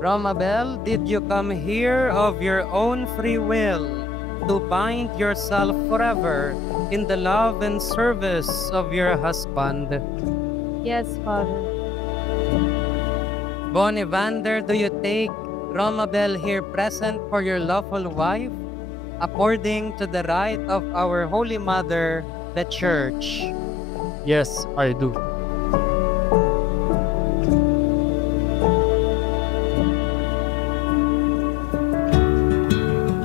Romabel, did you come here of your own free will to bind yourself forever in the love and service of your husband? Yes, Father. Bon Evander, do you take Romabel here present for your lawful wife, according to the rite of our Holy Mother, the Church? Yes, I do.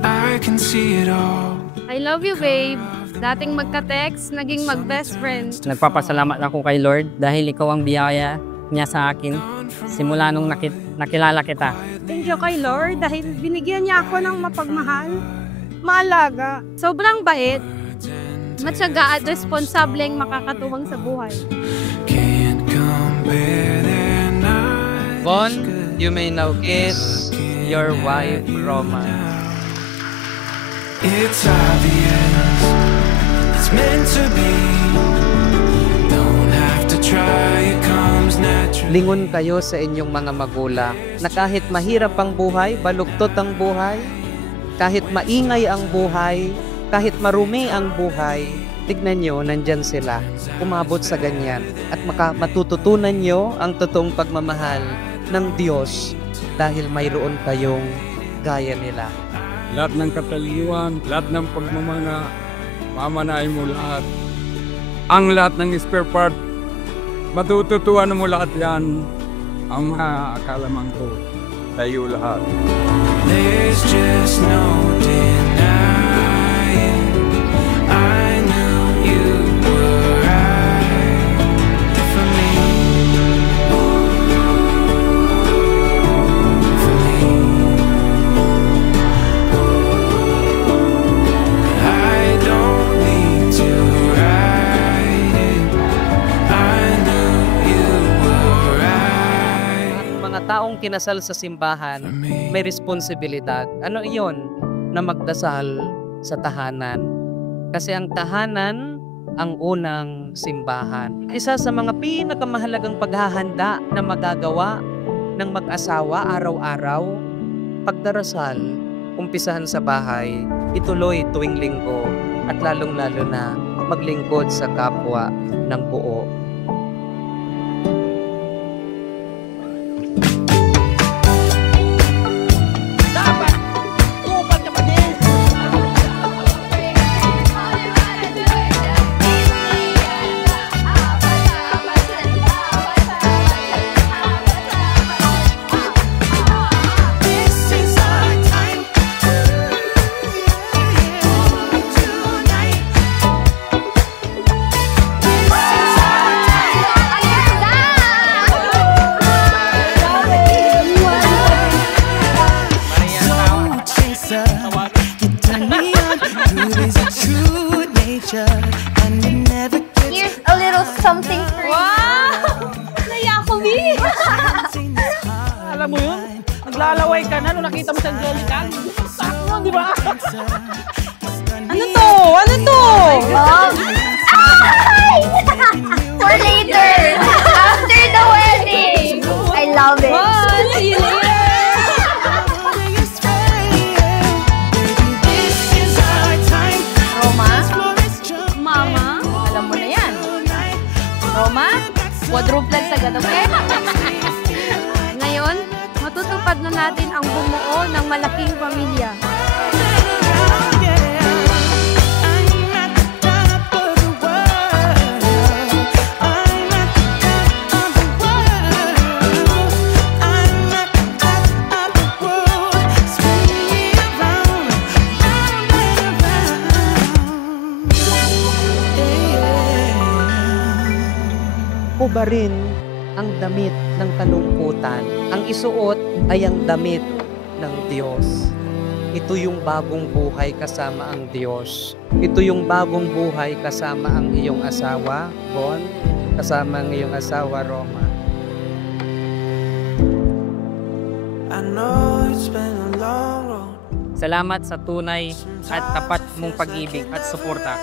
I can see it all. I love you, babe. Dating magka-text, naging mag-best friend. Nagpapasalamat ako kay Lord dahil ikaw ang biyaya niya sa akin simula nung nakilala kita. Thank you kay Lord dahil binigyan niya ako ng mapagmahal, maalaga, sobrang bait, matyaga at responsableng makakatuwang sa buhay. Can't compare their night. Bon, you may now kiss your wife, Roma. It's obvious. It's meant to be. Don't have to try. It comes naturally. Lingon kayo sa inyong mga magulang na kahit mahirap ang buhay, baluktot ang buhay, kahit maingay ang buhay, kahit marumi ang buhay, tignan nyo, nandyan sila. Umabot sa ganyan. At matututunan nyo ang totoong pagmamahal ng Diyos dahil mayroon kayong gaya nila. Lahat ng kataliyuan, lahat ng pagmamana, mamanain mo lahat. Ang lahat ng spare part, matututuan mo lahat yan. Ang mga akalaman ko, tayo lahat. There's just no denying. I knew you were right for me. For me. I don't need to write it. I knew you were right. Ang mga taong kinasal sa simbahan, may responsibilidad. Ano iyon? Na magdasal sa tahanan. Kasi ang tahanan ang unang simbahan. Isa sa mga pinakamahalagang paghahanda na magagawa ng mag-asawa araw-araw, pagdarasal, umpisahan sa bahay, ituloy tuwing linggo, at lalong-lalo na maglingkod sa kapwa ng buo. This is our time tonight. This is our time. So chaser, you turn me on. Good is a true nature, and it never gets. Here's a little something for you. Wow! Naya ako, Mi! Alam mo yun? Naglalaway ka na nung nakita mo si Angelica. Sakto, di ba? Ano to? Ano to? Ay! For later! After the wedding! I love it. Wow! See you later! This is our time. Roma? Flores jump Mama? Alam mo na yan. Roma? Quadruplets agad, okay? Ngayon, matutupad na natin ang bumuo ng malaking pamilya. I'm at the top of the world. I'm at the top of the world. I'm at the top of the world. Spinning around, round and around. Yeah. Hubarin ang damit ng kalungkutan. Ang isuot ay ang damit ng Diyos. Ito yung bagong buhay kasama ang Diyos. Ito yung bagong buhay kasama ang iyong asawa, Bon, kasama ang iyong asawa, Roma. I know it's been a long road. Salamat sa tunay at tapat mong pag-ibig at suporta.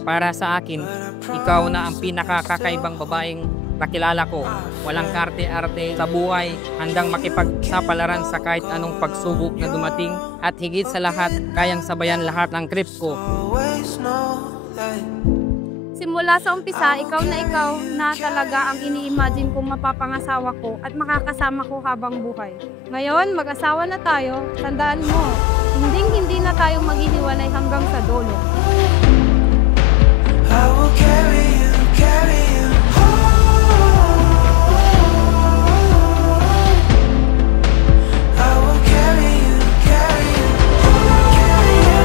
Para sa akin, ikaw na ang pinakakakaibang babaeng nakilala ko. Walang karte-arte sa buhay, handang makipagsapalaran sa kahit anong pagsubok na dumating at higit sa lahat, kayang sabayan lahat ng trip ko. Simula sa umpisa, ikaw na talaga ang ini-imagine kong mapapangasawa ko at makakasama ko habang buhay. Ngayon, mag-asawa na tayo, tandaan mo, hindi na tayo maghihiwalay hanggang sa dulo. I will carry you I will carry you, carry you, carry you,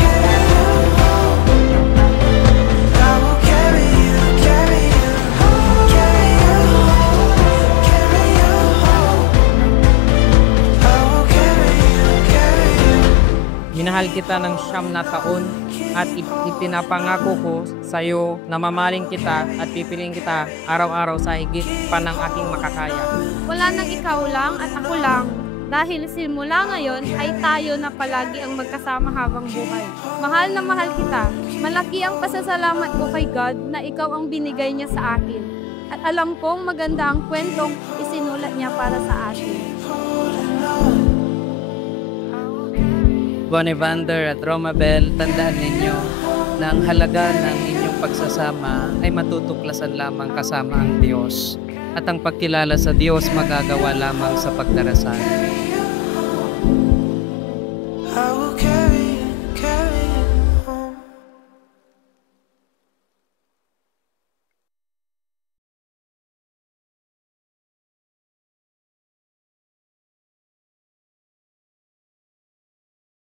carry you I will carry you, carry you, carry you, carry you I will carry you, carry you. Minahal kita ng 9 na taon at ipinapangako ko sa iyo na mamaling kita at pipiliin kita araw-araw sa higit pa ng aking makakaya. Wala nang ikaw lang at ako lang. Dahil simula ngayon ay tayo na palagi ang magkasama habang buhay. Mahal na mahal kita. Malaki ang pasasalamat ko kay God na ikaw ang binigay niya sa akin. At alam kong maganda ang kwentong isinulat niya para sa atin. Bon Evander at Romabel, tandaan ninyo na ang halaga ng inyong pagsasama ay matutuklasan lamang kasama ang Diyos at ang pagkilala sa Diyos magagawa lamang sa pagdarasal.